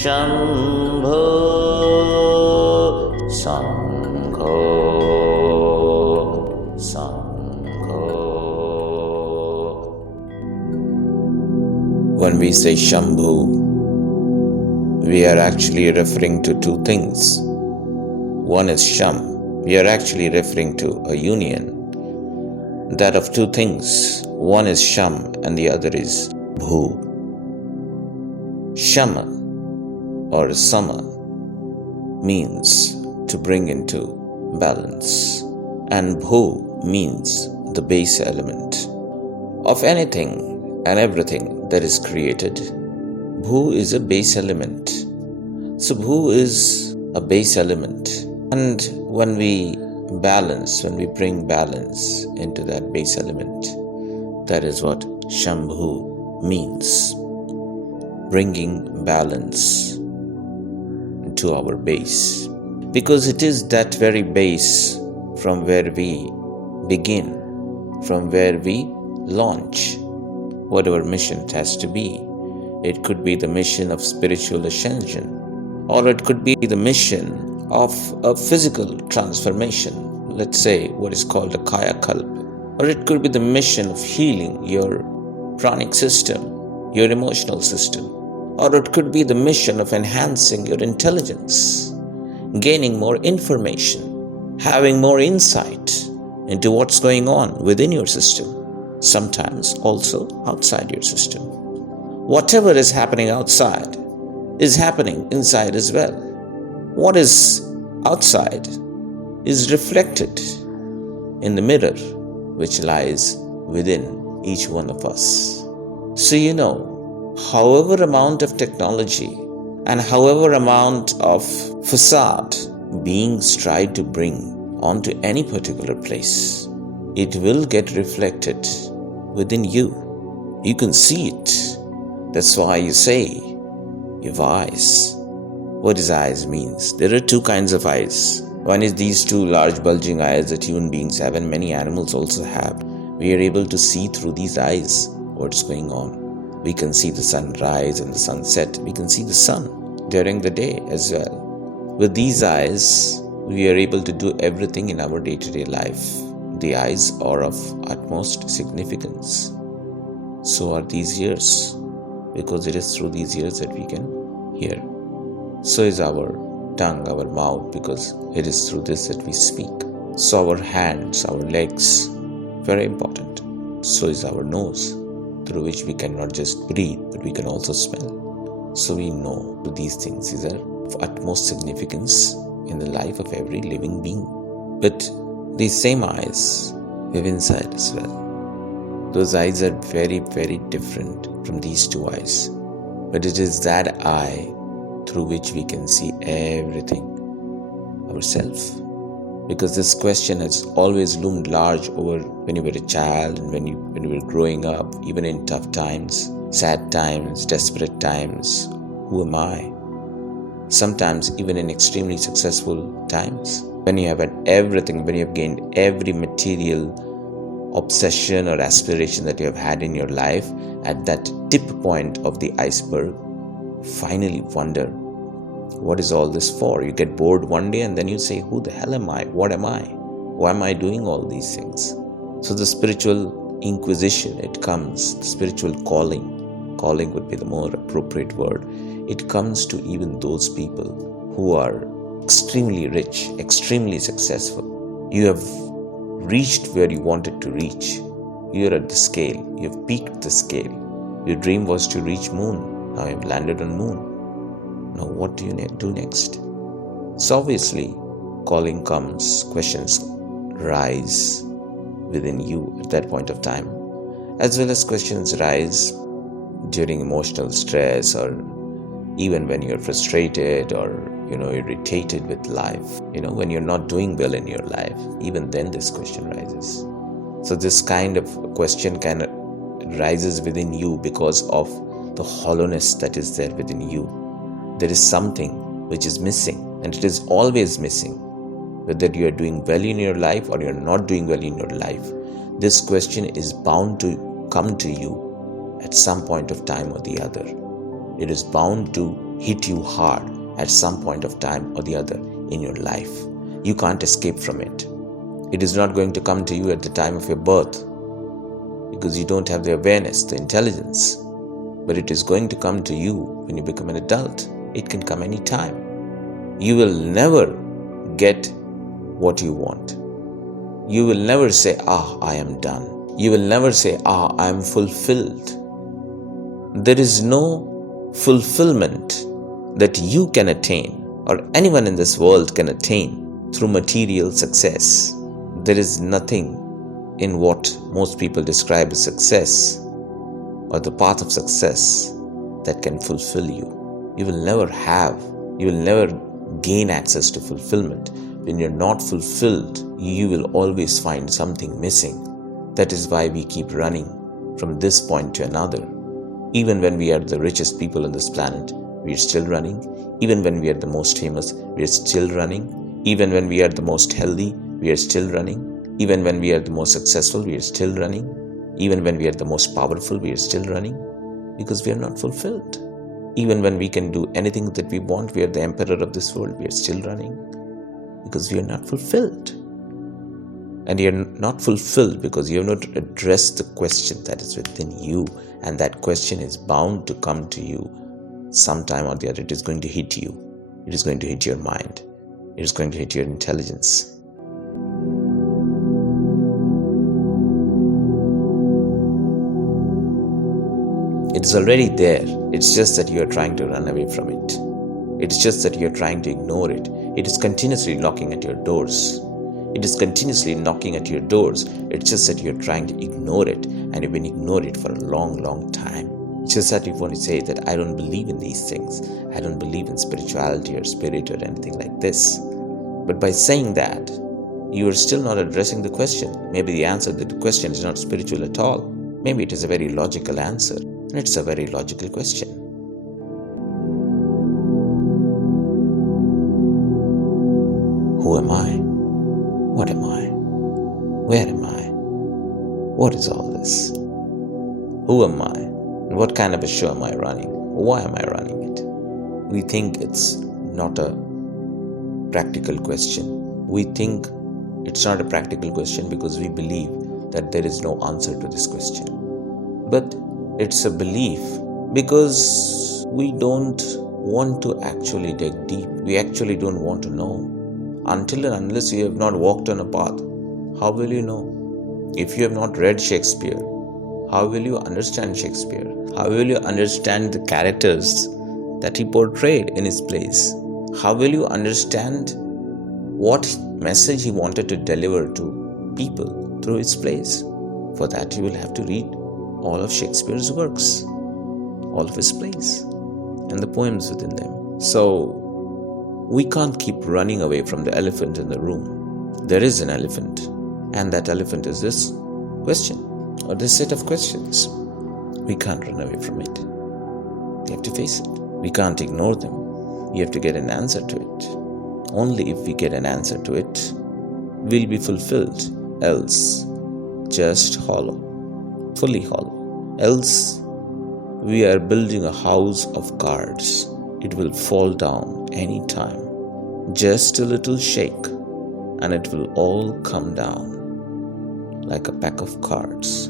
Shambhu Sangho Sangho. When we say Shambhu, we are actually referring to two things. One is Sham. We are actually referring to a union, that of two things. One is Sham and the other is Bhu. Shama or Sama means to bring into balance, and Bhu means the base element of anything and everything that is created. Bhu is a base element. So Bhu is a base element, and when we balance, when we bring balance into that base element, that is what Shambhu means. Bringing balance to our base, because it is that very base from where we begin, from where we launch whatever mission it has to be. It could be the mission of spiritual ascension, or it could be the mission of a physical transformation, let's say what is called a Kaya Kalp, or it could be the mission of healing your pranic system, your emotional system, or it could be the mission of enhancing your intelligence, gaining more information, having more insight into what's going on within your system, sometimes also outside your system. Whatever is happening outside is happening inside as well. What is outside is reflected in the mirror which lies within each one of us. So however amount of technology and however amount of facade beings try to bring onto any particular place, it will get reflected within you. You can see it. That's why you say, you have eyes. What does eyes means? There are two kinds of eyes. One is these two large bulging eyes that human beings have and many animals also have. We are able to see through these eyes what's going on. We can see the sunrise and the sunset. We can see the sun during the day as well. With these eyes, we are able to do everything in our day-to-day life. The eyes are of utmost significance. So are these ears, because it is through these ears that we can hear. So is our tongue, our mouth, because it is through this that we speak. So our hands, our legs, very important. So is our nose, through which we can not just breathe, but we can also smell. So we know these things are of utmost significance in the life of every living being. But these same eyes live inside as well. Those eyes are very, very different from these two eyes. But it is that eye through which we can see everything, ourselves. Because this question has always loomed large over when you were a child and when you were growing up, even in tough times, sad times, desperate times. Who am I? Sometimes even in extremely successful times, when you have had everything, when you have gained every material obsession or aspiration that you have had in your life, at that tip point of the iceberg, finally wonder, what is all this for? You get bored one day and then you say, who the hell am I? What am I? Why am I doing all these things? So the spiritual inquisition, it comes, the spiritual calling would be the more appropriate word. It comes to even those people who are extremely rich, extremely successful. You have reached where you wanted to reach. You're at the scale. You've peaked the scale. Your dream was to reach moon. Now you've landed on moon. Now what do you do next? So obviously, calling comes, questions rise within you at that point of time, as well as questions rise during emotional stress, or even when you're frustrated or irritated with life, when you're not doing well in your life, even then this question rises. So this kind of question rises within you because of the hollowness that is there within you. There is something which is missing, and it is always missing. Whether you are doing well in your life or you're not doing well in your life, this question is bound to come to you at some point of time or the other. It is bound to hit you hard at some point of time or the other in your life. You can't escape from it. It is not going to come to you at the time of your birth because you don't have the awareness, the intelligence. But it is going to come to you when you become an adult. It can come any time. You will never get what you want. You will never say, I am done. You will never say, I am fulfilled. There is no fulfillment that you can attain or anyone in this world can attain through material success. There is nothing in what most people describe as success or the path of success that can fulfill you. You will never gain access to fulfillment. When you're not fulfilled, you will always find something missing. That is why we keep running from this point to another. Even when we are the richest people on this planet, we are still running. Even when we are the most famous, we are still running. Even when we are the most healthy, we are still running. Even when we are the most successful, we are still running. Even when we are the most powerful, we are still running. Because we are not fulfilled. Even when we can do anything that we want, we are the emperor of this world, we are still running. Because we are not fulfilled. And you're not fulfilled because you have not addressed the question that is within you. And that question is bound to come to you sometime or the other. It is going to hit you. It is going to hit your mind. It is going to hit your intelligence. It is already there. It's just that you are trying to run away from it. It's just that you are trying to ignore it. It is continuously knocking at your doors. It is continuously knocking at your doors. It's just that you're trying to ignore it, and you've been ignoring it for a long, long time. It's just that you want to say that I don't believe in these things. I don't believe in spirituality or spirit or anything like this. But by saying that, you are still not addressing the question. Maybe the answer to the question is not spiritual at all. Maybe it is a very logical answer. And it's a very logical question. Who am I? What am I? Where am I? What is all this? Who am I? And what kind of a show am I running? Why am I running it? We think it's not a practical question. We think it's not a practical question because we believe that there is no answer to this question. But it's a belief because we don't want to actually dig deep. We actually don't want to know. Until and unless you have not walked on a path, how will you know? If you have not read Shakespeare, how will you understand Shakespeare? How will you understand the characters that he portrayed in his plays? How will you understand what message he wanted to deliver to people through his plays? For that you will have to read all of Shakespeare's works, all of his plays, and the poems within them. So, we can't keep running away from the elephant in the room. There is an elephant, and that elephant is this question, or this set of questions. We can't run away from it. We have to face it. We can't ignore them. We have to get an answer to it. Only if we get an answer to it, we'll be fulfilled. Else, just hollow, fully hollow. Else, we are building a house of cards. It will fall down any time. Just a little shake, and it will all come down like a pack of cards.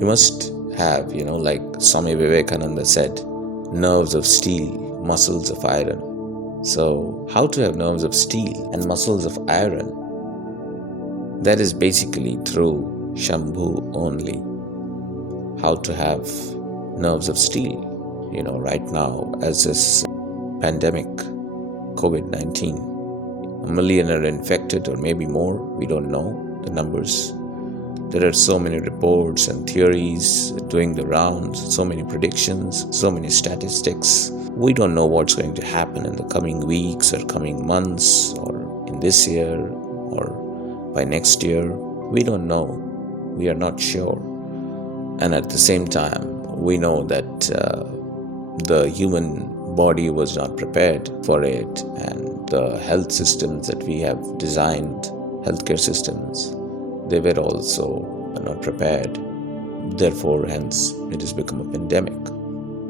You must have, like Swami Vivekananda said, nerves of steel, muscles of iron. So, how to have nerves of steel and muscles of iron? That is basically through Shambhu only. How to have nerves of steel? Right now, as this pandemic, COVID-19, 1 million are infected or maybe more, we don't know the numbers. There are so many reports and theories doing the rounds, so many predictions, so many statistics. We don't know what's going to happen in the coming weeks or coming months or in this year or by next year. We don't know. We are not sure. And at the same time, we know that the human body was not prepared for it, and the health systems that we have designed, healthcare systems, they were also not prepared. Therefore, hence, it has become a pandemic.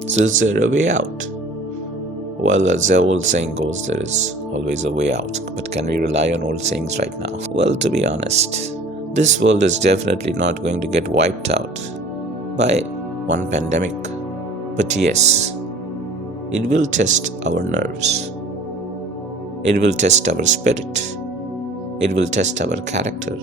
So is there a way out? Well, as the old saying goes, there is always a way out. But can we rely on old sayings right now? Well, to be honest, this world is definitely not going to get wiped out by one pandemic. But yes, it will test our nerves. It will test our spirit. It will test our character.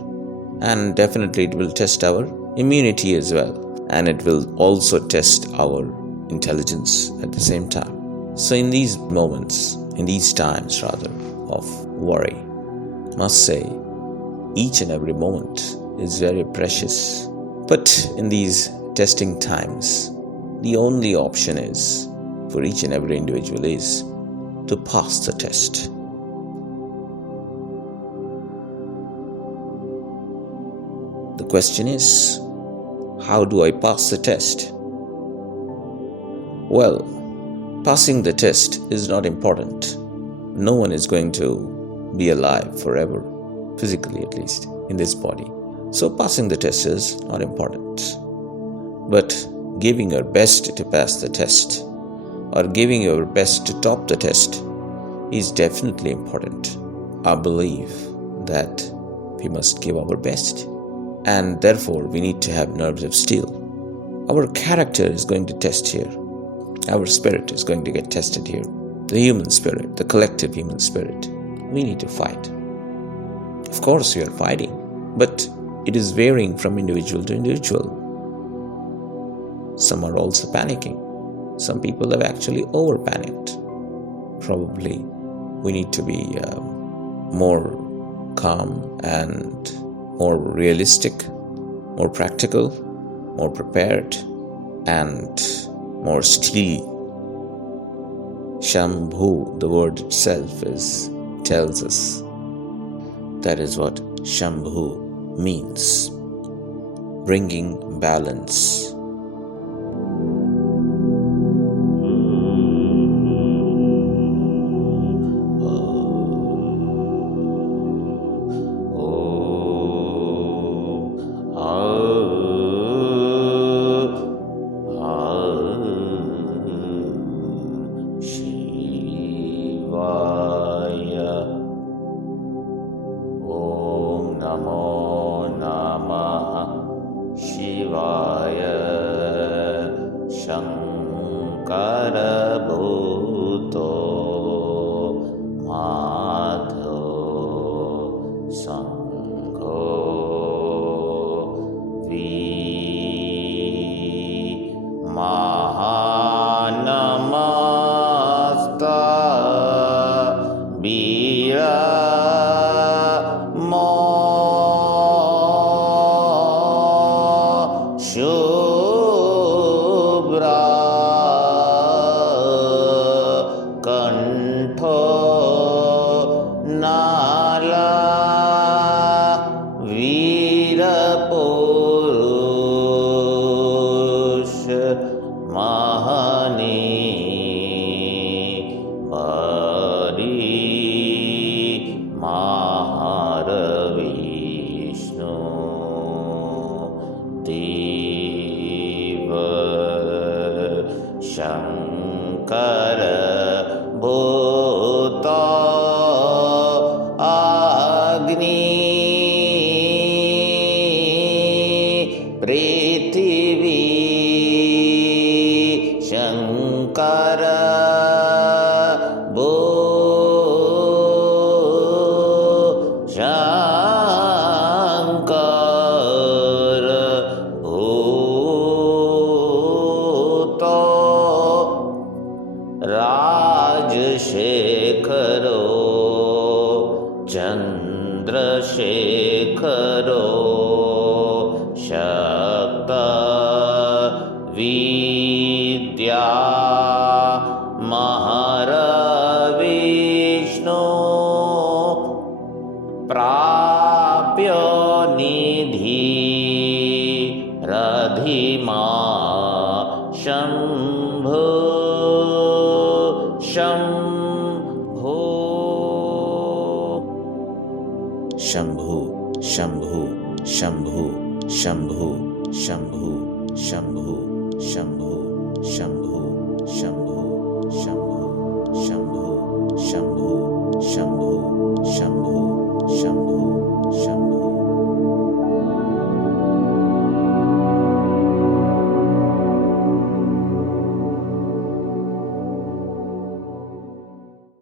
And definitely it will test our immunity as well. And it will also test our intelligence at the same time. So in these moments, in these times rather, of worry, I must say, each and every moment is very precious. But in these testing times, the only option is, for each and every individual, is to pass the test. The question is, how do I pass the test? Well, passing the test is not important. No one is going to be alive forever, physically at least, in this body. So passing the test is not important. But giving your best to pass the test, or giving your best to top the test, is definitely important. I believe that we must give our best. And therefore, we need to have nerves of steel. Our character is going to test here. Our spirit is going to get tested here. The human spirit, the collective human spirit. We need to fight. Of course, we are fighting, but it is varying from individual to individual. Some are also panicking. Some people have actually over-panicked. Probably we need to be more calm and more realistic, more practical, more prepared, and more steely. Shambhu, the word itself, tells us that is what Shambhu means. Bringing balance. Shankar भूतो अग्नि पृथिवी शङ्कर राजशेखरो चन्द्रशेखरो शक्त विद्या महरविष्णु प्राप्य निधि रधिमा शम्भु शम्भो शम्भु शम्भु शम्भु शम्भु शम्भु शम्भु शम्भु शम्भु शम्भु